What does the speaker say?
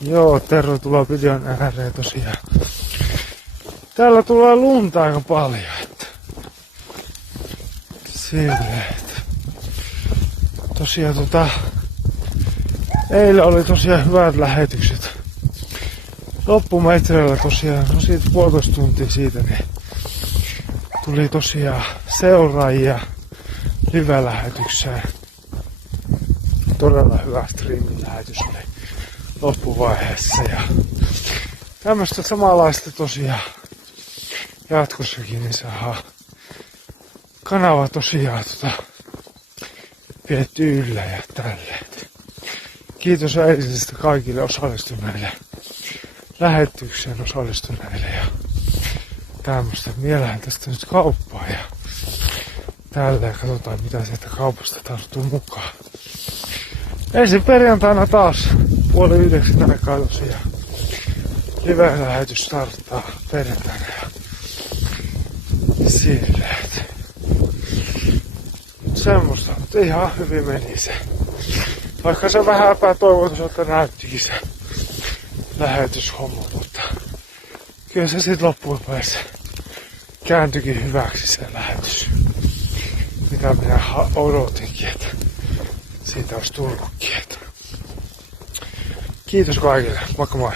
Joo, tervetuloa videon ääreen tosiaan. Täällä tulee lunta aika paljon, että silleen, että tosiaan eilen oli tosiaan hyvät lähetykset. Loppumetreillä tosiaan, no siitä 1,5 tuntia siitä, niin tuli tosiaan seuraajia live-lähetykseen. Todella hyvä streaming-lähetys oli loppuvaiheessa ja tämmöstä samanlaista tosiaan jatkossakin, niin saadaan kanava tosiaan pidetty yllä ja tälleen. Kiitos eilisestä kaikille osallistuneille, lähetykseen osallistuneille ja tämmöstä. Mielähän tästä nyt kauppaa ja tälleen. Katsotaan mitä sieltä kaupasta tarttuu mukaan. Ensin perjantaina taas 8:30 aikaa tosiaan live-lähetys starttaa perjantaina ja silleen. Semmosta, mutta ihan hyvin meni se. Vaikka se vähän epätoivoiselta näyttikin se lähetyshomma, mutta kyllä se sit loppupeleissä kääntyikin hyväksi se lähetys. Mitä minä odotinkin, että siitä olisi tullutkin. Kiitos kaikille, moikka moi!